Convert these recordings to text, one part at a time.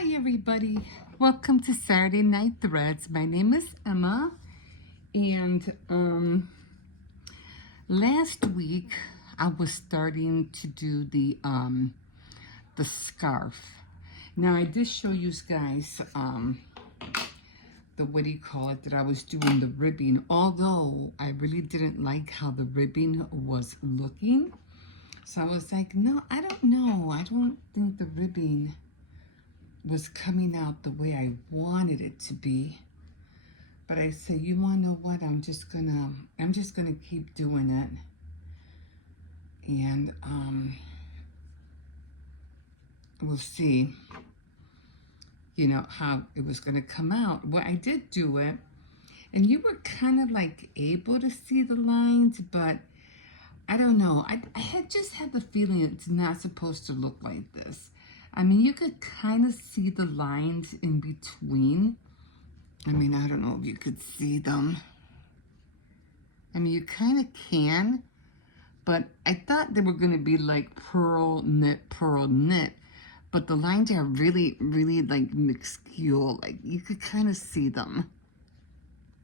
Hi everybody, welcome to Saturday Night Threads. My name is Emma, and last week I was starting to do the scarf. Now I did show you guys the that I was doing the ribbing, although I really didn't like how the ribbing was looking. So I was like, no, I don't know. I don't think the ribbing was coming out the way I wanted it to be. But I said, you want to know what? I'm just gonna keep doing it. And we'll see, how it was gonna come out. Well, I did do it, and you were kind of like able to see the lines, but I don't know. I just had the feeling it's not supposed to look like this. I mean, you could kind of see the lines in between. I mean, I don't know if you could see them. I mean, you kind of can, but I thought they were going to be like purl, knit, but the lines are really, really like minuscule. Like, you could kind of see them.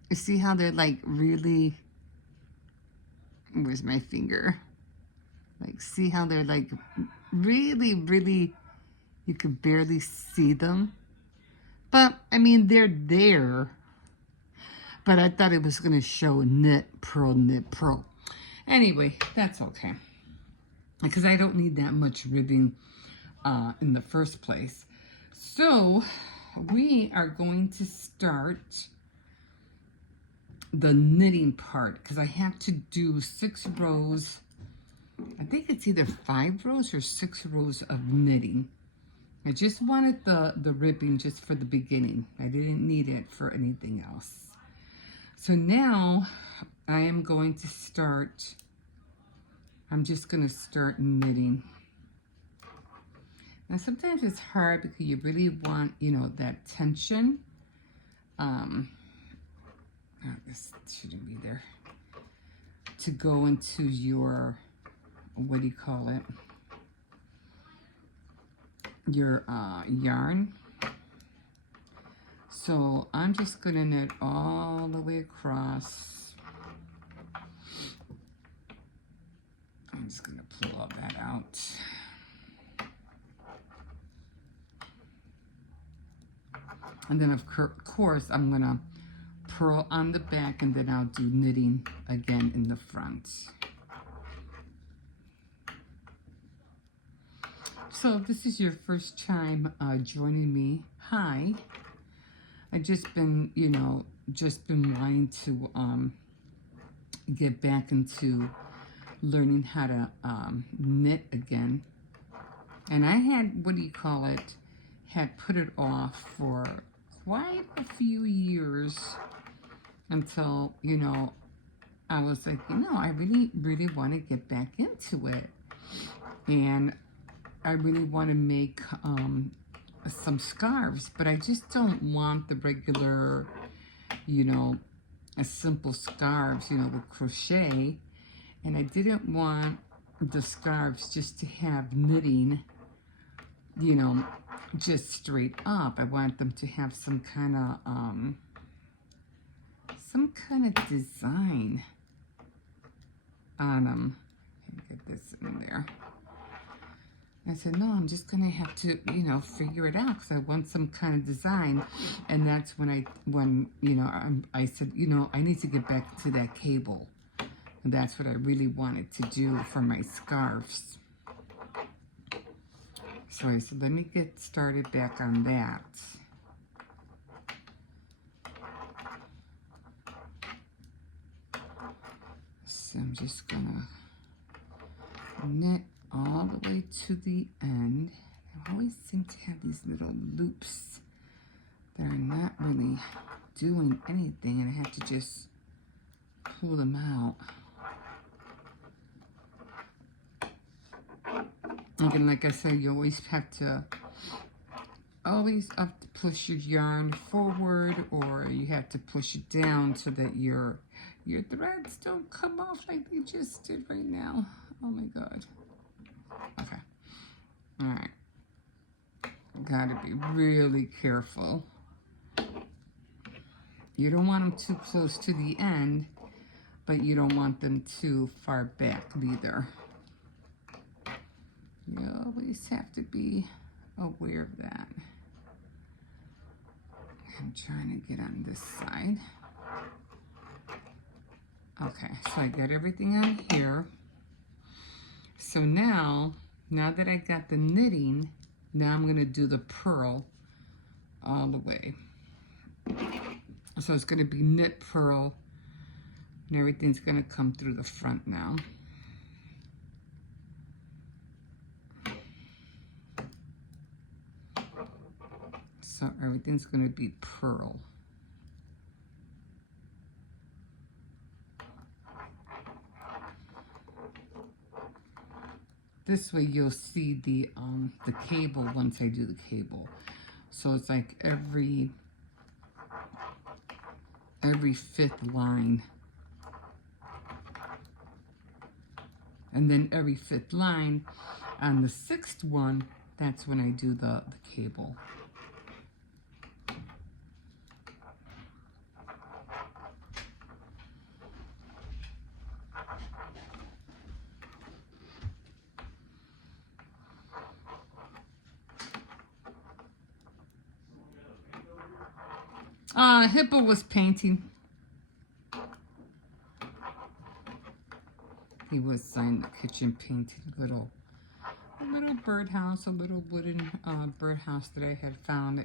You see how they're like really, where's my finger? Like, see how they're like really, really, you could barely see them. But, I mean, they're there. But I thought it was going to show knit, purl. Anyway, that's okay. Because I don't need that much ribbing in the first place. So, we are going to start the knitting part. Because I have to do 6 rows. I think it's either 5 rows or 6 rows of knitting. I just wanted the ribbing just for the beginning. I didn't need it for anything else. So now I am going to start, I'm just going to start knitting. Now sometimes it's hard because you really want, that tension. This shouldn't be there. To go into your, your yarn. So I'm just going to knit all the way across. I'm just going to pull all that out. And then of course I'm going to purl on the back, and then I'll do knitting again in the front. So if this is your first time joining me, hi. I've just been, wanting to get back into learning how to knit again. And I had, had put it off for quite a few years until, I was like, I really, really want to get back into it. And I really want to make some scarves, but I just don't want the regular, a simple scarves, with crochet. And I didn't want the scarves just to have knitting, just straight up. I want them to have some kind of design on them. Get this in there. I said, no, I'm just going to have to, figure it out because I want some kind of design. And that's when I said, I need to get back to that cable. And that's what I really wanted to do for my scarves. So I said, let me get started back on that. So I'm just going to knit all the way to the end. I always seem to have these little loops that are not really doing anything, and I have to just pull them out. Again, like I said, you always have to push your yarn forward, or you have to push it down so that your threads don't come off like they just did right now. Oh my God. Okay. All right. Gotta be really careful. You don't want them too close to the end, but you don't want them too far back either. You always have to be aware of that. I'm trying to get on this side. Okay, so I got everything on here. So now that I got the knitting, now I'm gonna do the purl all the way. So it's gonna be knit, purl, and everything's gonna come through the front now. So everything's gonna be purl. This way you'll see the cable once I do the cable. So it's like every fifth line. And then every fifth line on the sixth one, that's when I do the cable. Hippo was painting. He was in the kitchen painting a little birdhouse, a little wooden birdhouse that I had found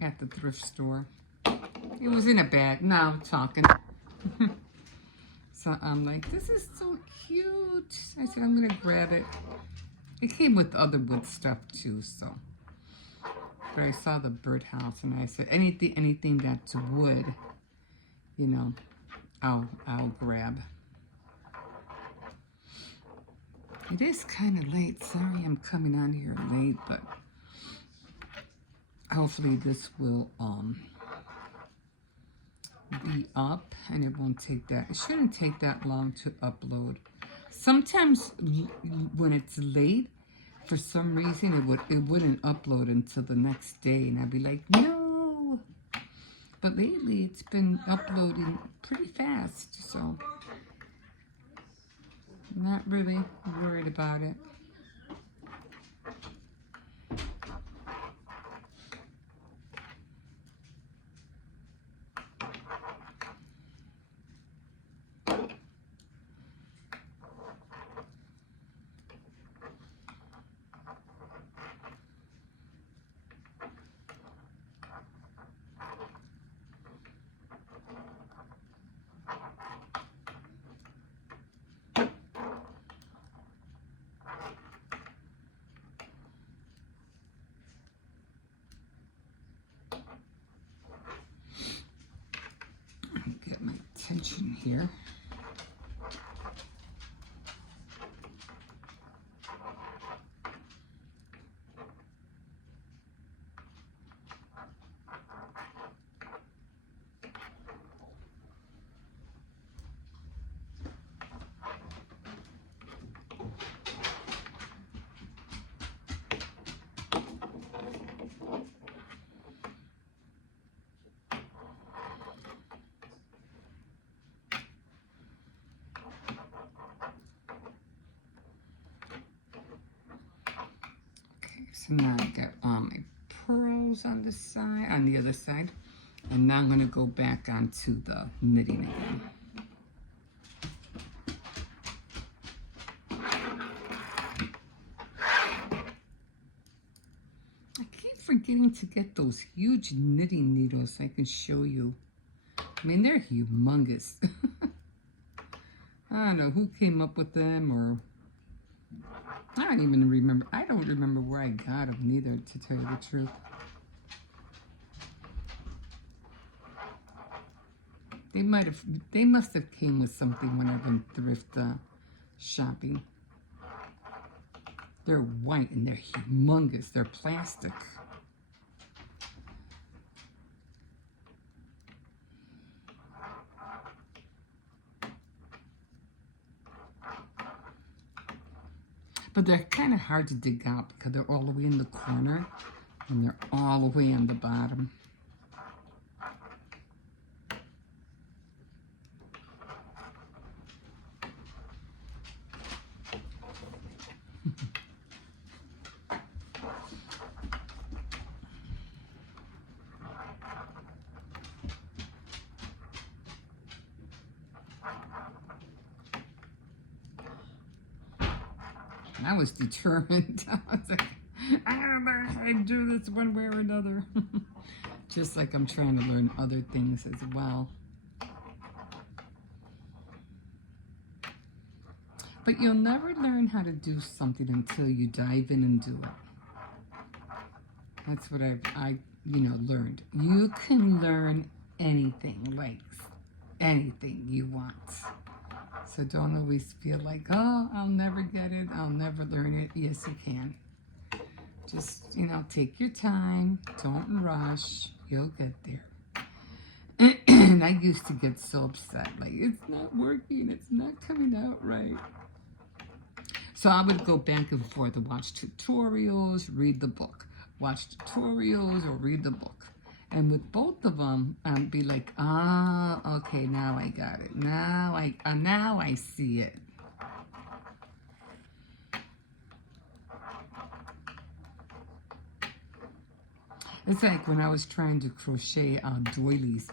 at the thrift store. It was in a bag. Now I'm talking. So I'm like, this is so cute. I said, I'm gonna grab it. It came with other wood stuff too, so. But I saw the birdhouse and I said, anything that's wood, you know, I'll grab. It is kind of late. Sorry I'm coming on here late, but hopefully this will be up and it won't take that. It shouldn't take that long to upload. Sometimes when it's late, for some reason it wouldn't upload until the next day, and I'd be like, no. But lately it's been uploading pretty fast, so I'm not really worried about it. Get my attention here. So now I got all my pearls on the side, on the other side, and now I'm going to go back onto the knitting again. I keep forgetting to get those huge knitting needles so I can show you. I mean, they're humongous. I don't know who came up with them, or I don't even remember. I don't remember where I got them neither, to tell you the truth. They must have came with something when I went thrift shopping. They're white and they're humongous. They're plastic. But they're kind of hard to dig out because they're all the way in the corner and they're all the way on the bottom. I was determined. I was like, I gotta learn how to do this one way or another. Just like I'm trying to learn other things as well. But you'll never learn how to do something until you dive in and do it. That's what I learned. You can learn anything, like anything you want. So don't always feel like, oh, I'll never get it, I'll never learn it. Yes, you can. Just, take your time, don't rush, you'll get there. And I used to get so upset, like, it's not working, it's not coming out right. So I would go back and forth and watch tutorials, read the book. Watch tutorials or read the book. And with both of them, I'd be like, okay, now I got it. Now I see it. It's like when I was trying to crochet doilies.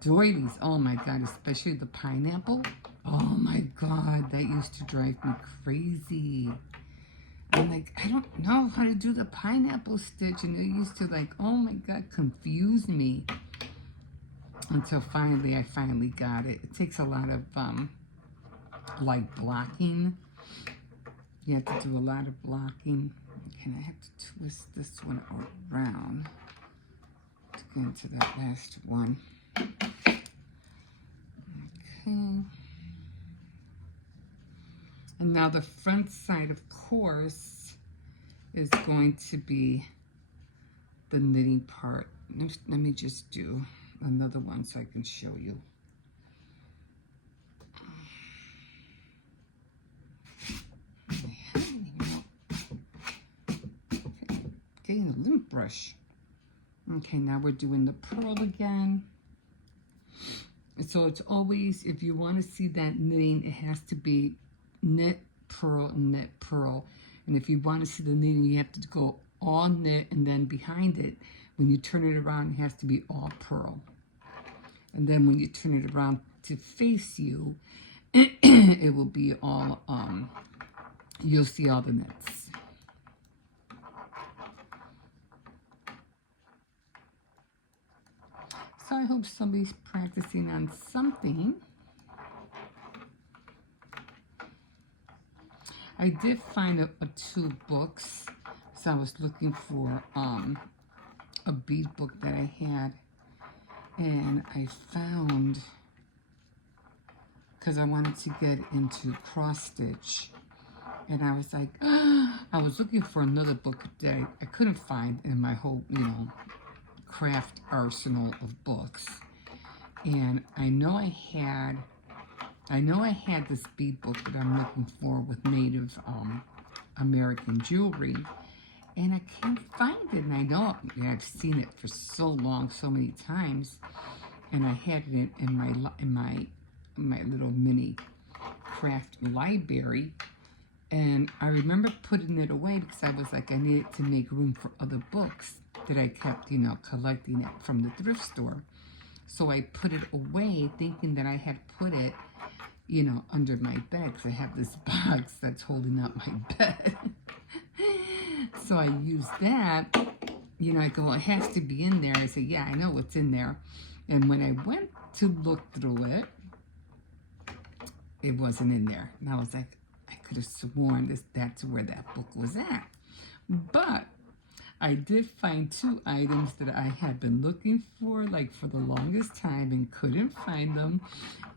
Doilies, oh my God, especially the pineapple. Oh my God, that used to drive me crazy. I'm like, I don't know how to do the pineapple stitch. And it used to like, oh my God, confuse me. Until I finally got it. It takes a lot of, like blocking. You have to do a lot of blocking. Okay, I have to twist this one around to get into that last one. Okay. And now the front side, of course, is going to be the knitting part. Let me just do another one so I can show you. Getting a lint brush. Okay, now we're doing the purl again. So it's always, if you want to see that knitting, it has to be knit, purl, knit, purl. And if you want to see the knitting, you have to go all knit, and then behind it, when you turn it around, it has to be all purl. And then when you turn it around to face you, it will be all, you'll see all the knits. So I hope somebody's practicing on something. I did find two books. So I was looking for a bead book that I had. And I found, because I wanted to get into cross stitch. And I was like, I was looking for another book that I couldn't find in my whole, craft arsenal of books. And I know I had this bead book that I'm looking for with Native American jewelry, and I can't find it. And I know I've seen it for so long, so many times, and I had it in my little mini craft library. And I remember putting it away because I was like, I needed to make room for other books that I kept, collecting it from the thrift store. So I put it away thinking that I had put it, under my bed, because I have this box that's holding up my bed. So I used that, I go, it has to be in there. I said, yeah, I know what's in there. And when I went to look through it, it wasn't in there. And I was like, I could have sworn that's where that book was at. But I did find two items that I had been looking for, like for the longest time, and couldn't find them,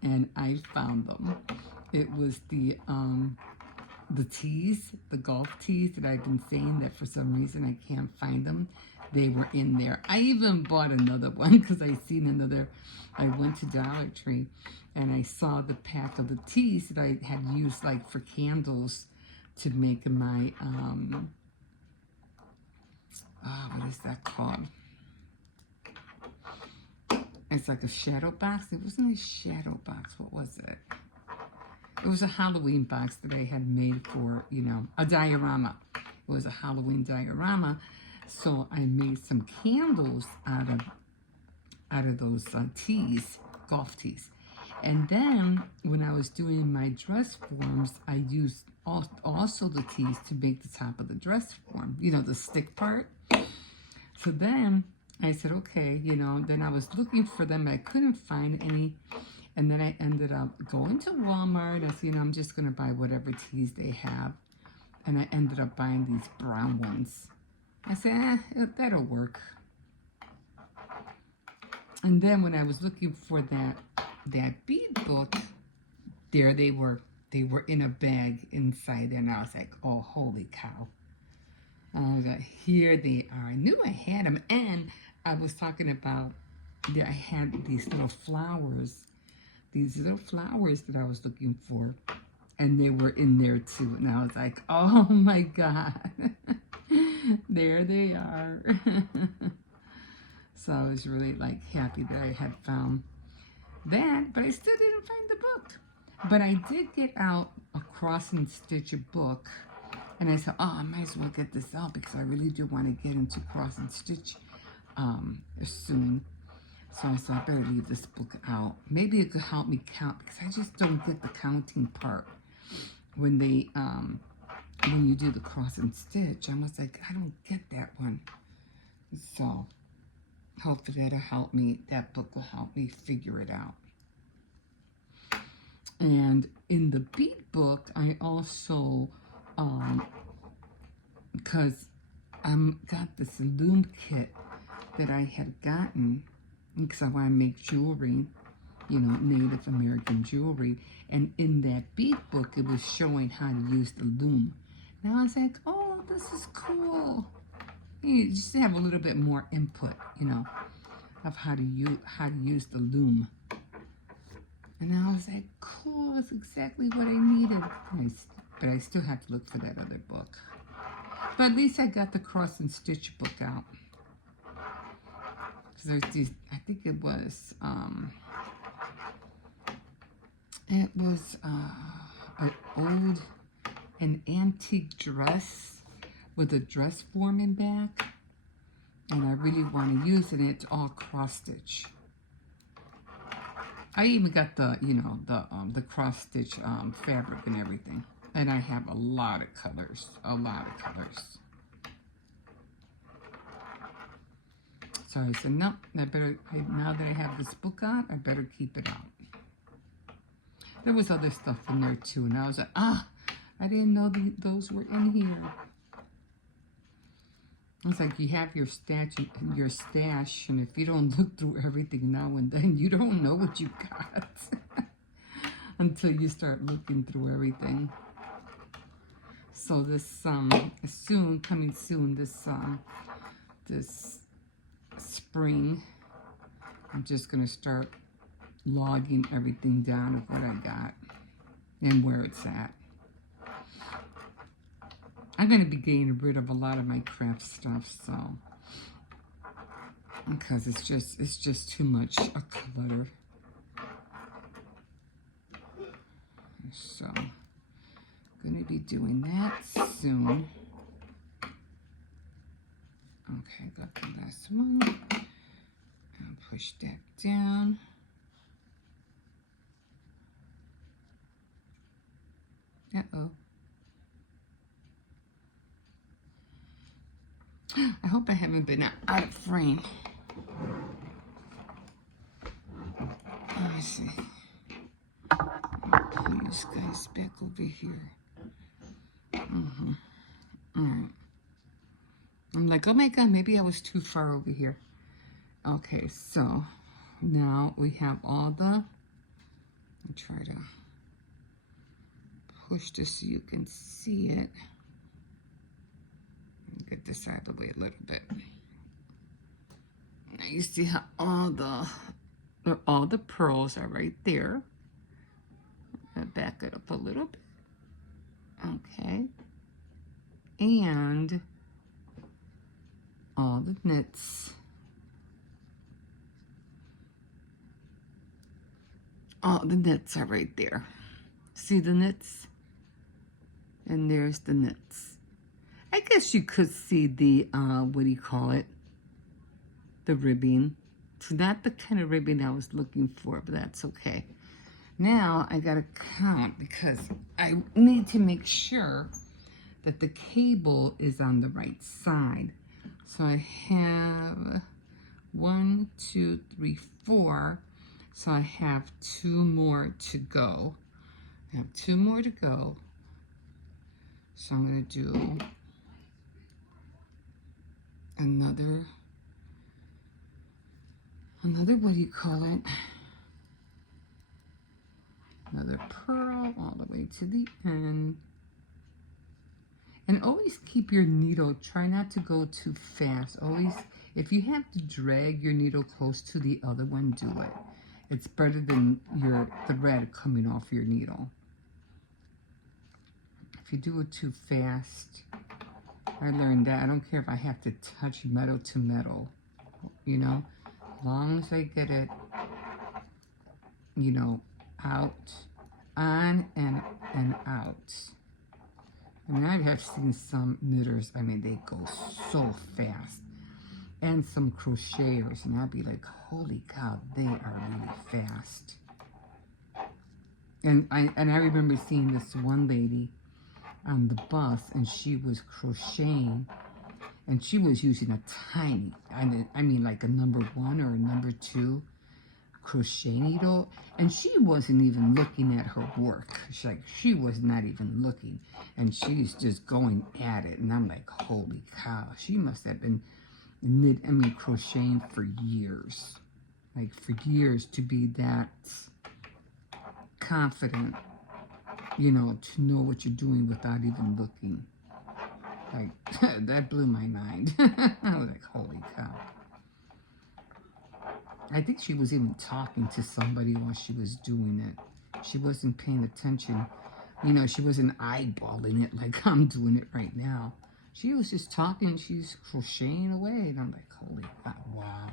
and I found them. It was the tees, the golf tees that I've been saying that for some reason I can't find them. They were in there. I even bought another one because I went to Dollar Tree and I saw the pack of the tees that I had used like for candles to make my, what is that called? It's like a shadow box. It wasn't a shadow box. What was it? It was a Halloween box that I had made for, you know, a diorama. It was a Halloween diorama. So I made some candles out of those tees, golf tees. And then when I was doing my dress forms, I used also the tees to make the top of the dress form, you know, the stick part. So then I said, okay, you know, then I was looking for them. I couldn't find any. And then I ended up going to Walmart. I said, you know, I'm just going to buy whatever tees they have. And I ended up buying these brown ones. I said, that'll work. And then when I was looking for that bead book, there they were. They were in a bag inside there. And I was like, oh, holy cow. I was like, here they are. I knew I had them. And I was talking about that I had these little flowers. These little flowers that I was looking for. And they were in there too. And I was like, oh my God. There they are. So I was really like happy that I had found that. But I still didn't find the book. But I did get out a cross and stitch book. And I said, oh, I might as well get this out because I really do want to get into cross and stitch soon. So I said, I better leave this book out. Maybe it could help me count because I just don't get the counting part when they, when you do the cross and stitch. I was like, I don't get that one. So hopefully that'll help me. That book will help me figure it out. And in the bead book, I also, because I got this loom kit that I had gotten because I want to make jewelry, you know, Native American jewelry. And in that bead book, it was showing how to use the loom. Now I was like, oh, this is cool. You just have a little bit more input, you know, of how to use the loom. And I was like, cool, that's exactly what I needed. But I still have to look for that other book. But at least I got the cross and stitch book out. There's these, I think it was an antique dress with a dress forming back, and I really want to use it. And it's all cross stitch. I even got the, you know, the cross stitch fabric and everything, and I have a lot of colors, So I said, no, now that I have this book out, I better keep it out. There was other stuff in there too, and I was like, I didn't know those were in here. It's like you have your stash, and if you don't look through everything now and then, you don't know what you got until you start looking through everything. So this coming soon, this spring, I'm just gonna start logging everything down of what I got and where it's at. I'm gonna be getting rid of a lot of my craft stuff, so because it's just too much a clutter. So gonna be doing that soon. Okay, got the last one. I'll push that down. Uh-oh. I hope I haven't been out of frame. Let me see. Pull this guy's back over here. All right. I'm like, oh my God, maybe I was too far over here. Okay, so now we have all the, I'll try to push this so you can see it. Get this out of the way a little bit. Now you see how all the pearls are right there. I'll back it up a little bit. Okay. and all the knits. All the knits are right there. See the knits? And there's the knits. I guess you could see the, what do you call it? The ribbing. It's not the kind of ribbing I was looking for, but that's okay. Now I gotta count because I need to make sure that the cable is on the right side. So I have 1, 2, 3, 4. So I have 2 more to go. I have 2 more to go. So I'm gonna do another, what do you call it? Another purl all the way to the end. And always keep your needle, try not to go too fast. Always, if you have to drag your needle close to the other one, do it. It's better than your thread coming off your needle. If you do it too fast, I learned that. I don't care if I have to touch metal to metal, you know, as long as I get it, you know, out, on and out. I mean, I have seen some knitters, I mean, they go so fast. And some crocheters, and I'll be like, holy cow, they are really fast. And I remember seeing this one lady on the bus, and she was crocheting, and she was using a tiny, I mean like a number 1 or a number 2 crochet needle, and she wasn't even looking at her work. She was not even looking, and she's just going at it, and I'm like, holy cow, she must have been crocheting for years, like for years, to be that confident, you know, to know what you're doing without even looking. Like, that blew my mind. I was like, holy cow. I think she was even talking to somebody while she was doing it. She wasn't paying attention. You know, she wasn't eyeballing it like I'm doing it right now. She was just talking, she's crocheting away, and I'm like, holy cow, wow.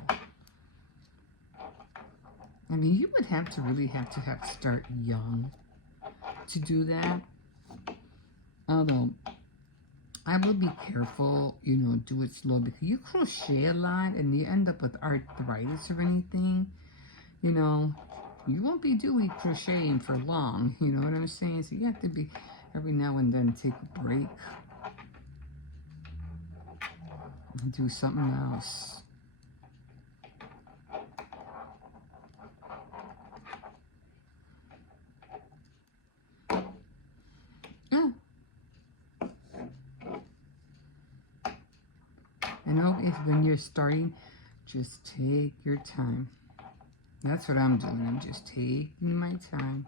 I mean, you would have to really have to start young to do that. Although, I would be careful, you know, do it slow, because you crochet a lot and you end up with arthritis or anything, you know, you won't be doing crocheting for long, you know what I'm saying? So you have to be, every now and then, take a break and do something else. Yeah. And always when you're starting, just take your time. That's what I'm doing. I'm just taking my time.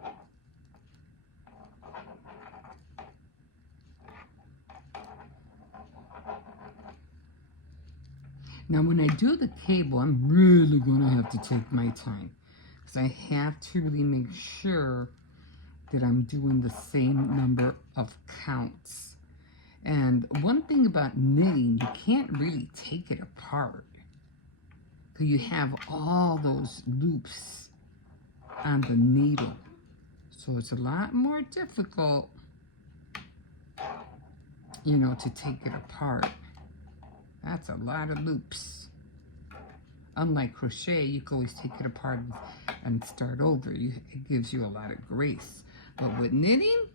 Now, when I do the cable, I'm really going to have to take my time, because I have to really make sure that I'm doing the same number of counts. And one thing about knitting, you can't really take it apart, because you have all those loops on the needle. So it's a lot more difficult, you know, to take it apart. That's a lot of loops. Unlike crochet, you can always take it apart and start over. It gives you a lot of grace. But with knitting,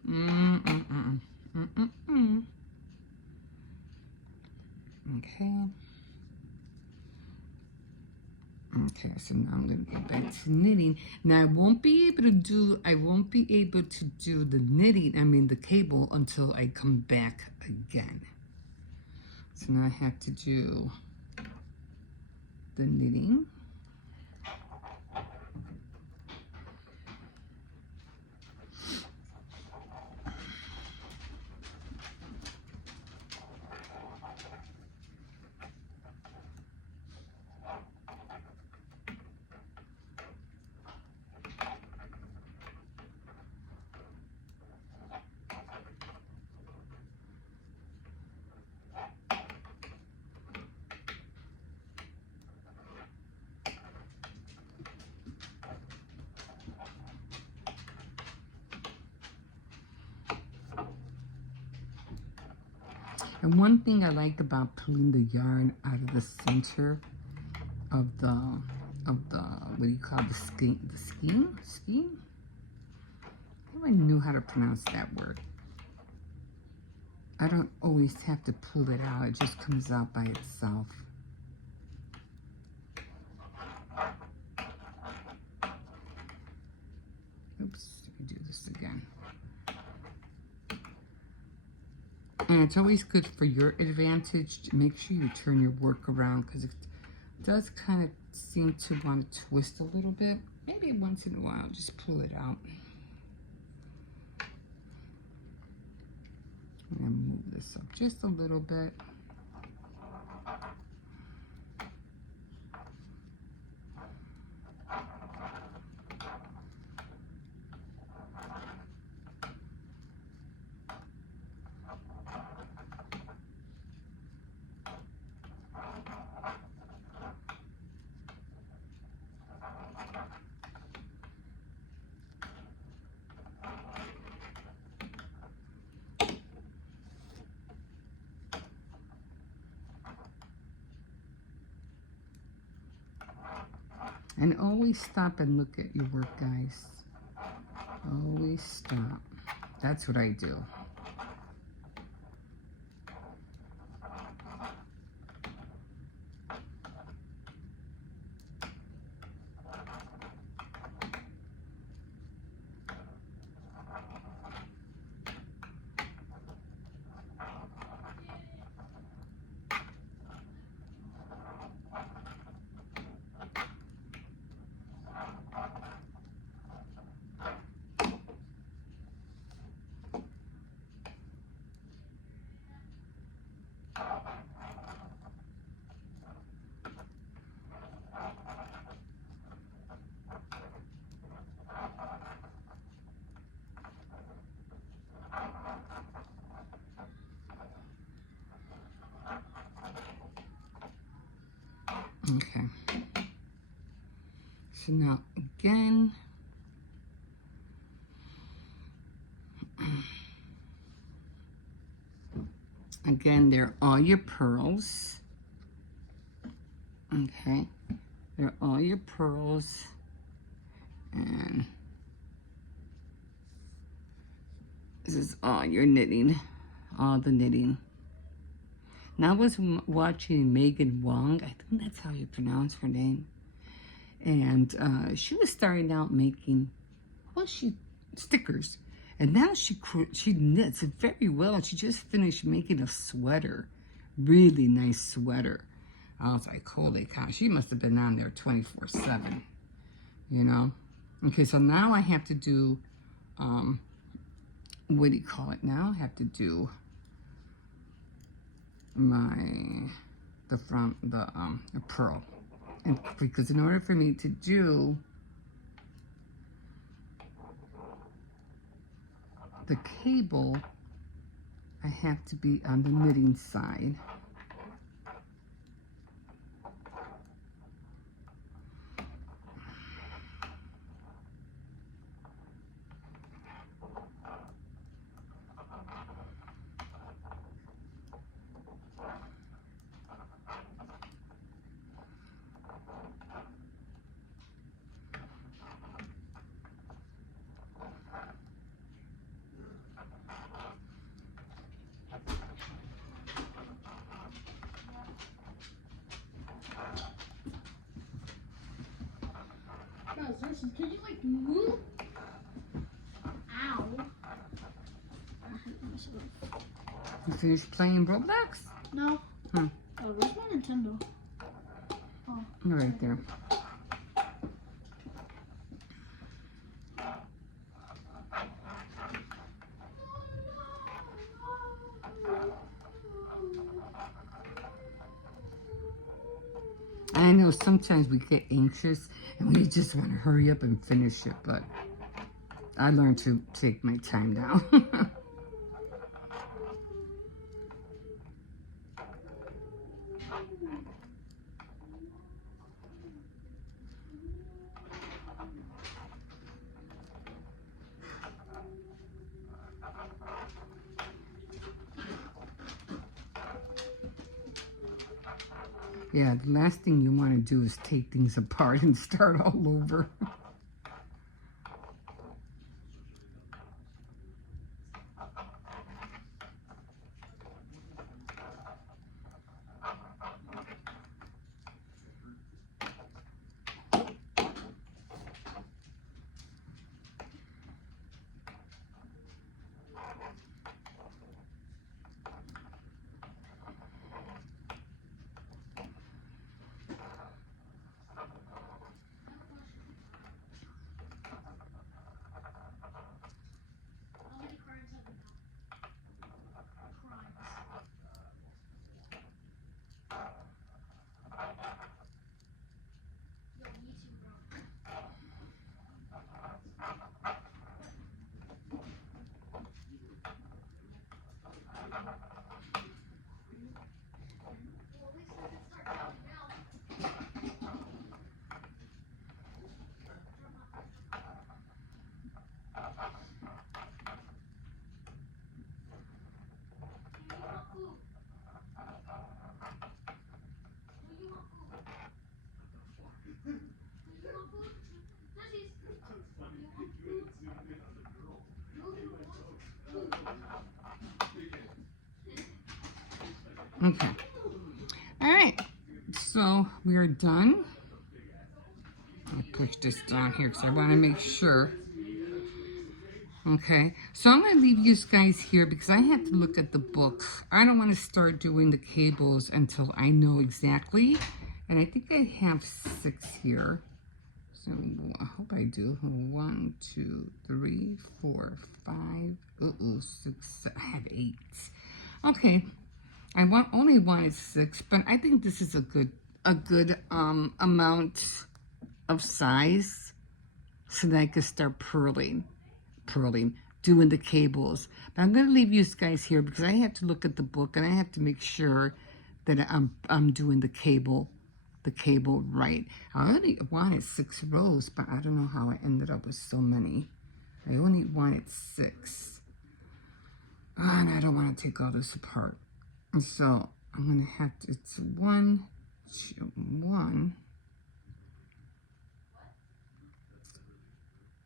Okay. Okay, so now I'm going to go back to knitting. Now I won't be able to do the knitting, the cable, until I come back again. So now I have to do the knitting. And one thing I like about pulling the yarn out of the center of the what do you call the skein? The skein? Skein? I never knew how to pronounce that word. I don't always have to pull it out. It just comes out by itself. Oops, let me do this again. And it's always good for your advantage to make sure you turn your work around, because it does kind of seem to want to twist a little bit. Maybe once in a while, just pull it out. I'm going to move this up just a little bit. And always stop and look at your work, guys. Always stop. That's what I do. Okay. So now again, they're all your purls. Okay. They're all your purls. And this is all your knitting. All the knitting. Now I was watching Megan Wong. I think that's how you pronounce her name. And she was starting out making, stickers. And now she knits it very well. And she just finished making a sweater. Really nice sweater. I was like, holy cow. She must have been on there 24/7. You know? Okay, so now I have to do, what do you call it now? I have to do the purl. And because in order for me to do the cable, I have to be on the knitting side. Can you like move? Ow. You finished playing Roblox? No. Huh. Oh, where's my Nintendo? Oh. Right there. I know sometimes we get anxious and we just want to hurry up and finish it, but I learned to take my time now. Yeah, the last thing you want to do is take things apart and start all over. How many crimes have we done? Crimes. Yo, me too, bro. Well, at least I can start counting down. Do you want food? Do you want food? Do you want food? Jesse's. Do you want food? No, you want food. Okay. All right. So we are done. I'll push this down here because I want to make sure. Okay. So I'm going to leave you guys here because I have to look at the book. I don't want to start doing the cables until I know exactly. And I think I have 6 here. So I hope I do. 1, 2, 3, 4, 5. 6. I have 8. Okay. I only wanted 6, but I think this is a good amount of size so that I can start purling, doing the cables. But I'm going to leave you guys here because I have to look at the book and I have to make sure that I'm doing the cable right. I only wanted 6 rows, but I don't know how I ended up with so many. I only wanted 6. And I don't want to take all this apart. So I'm going to have to, it's 1, 2, 1.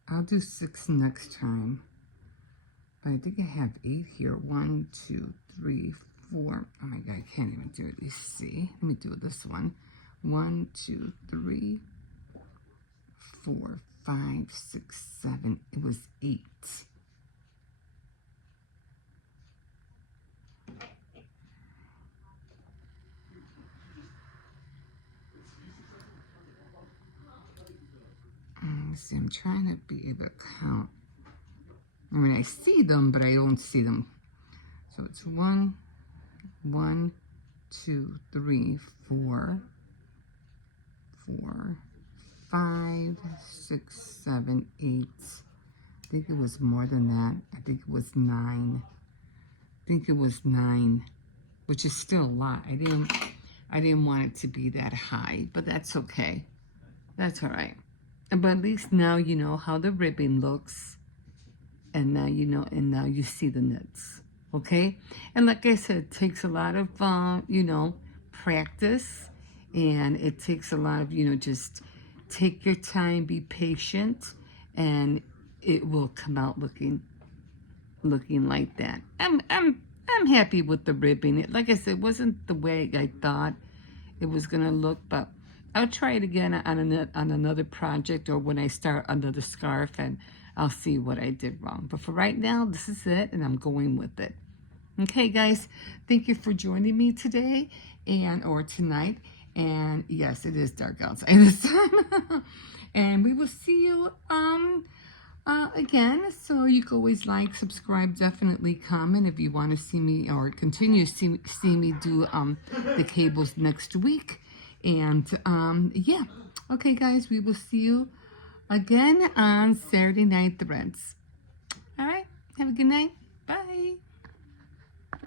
I'll do 6 next time. But I think I have 8 here. 1, 2, 3, 4. Oh my God, I can't even do it. Let's see. Let me do this one. 1, 2, 3, 4, 5, 6, 7. It was 8. Let's see, I'm trying to be able to count. I mean, I see them, but I don't see them. So it's 1, 1, 2, 3, 4, 4, 5, 6, 7, 8. I think it was more than that. I think it was 9. I think it was 9, which is still a lot. I didn't want it to be that high, but that's okay. That's all right. But at least now you know how the ribbon looks, and now you know, and now you see the knits, okay? And like I said, it takes a lot of, practice, and it takes a lot of, just take your time, be patient, and it will come out looking like that. I'm happy with the ribbon. Like I said, it wasn't the way I thought it was gonna look, but I'll try it again on another project or when I start another scarf, and I'll see what I did wrong. But for right now, this is it, and I'm going with it. Okay, guys, thank you for joining me today or tonight. And yes, it is dark outside this time. And we will see you again. So you can always like, subscribe, definitely comment if you want to see me or continue to see me do the cables next week. And yeah, okay, guys, we will see you again on Saturday Night Threads. All right, have a good night. Bye.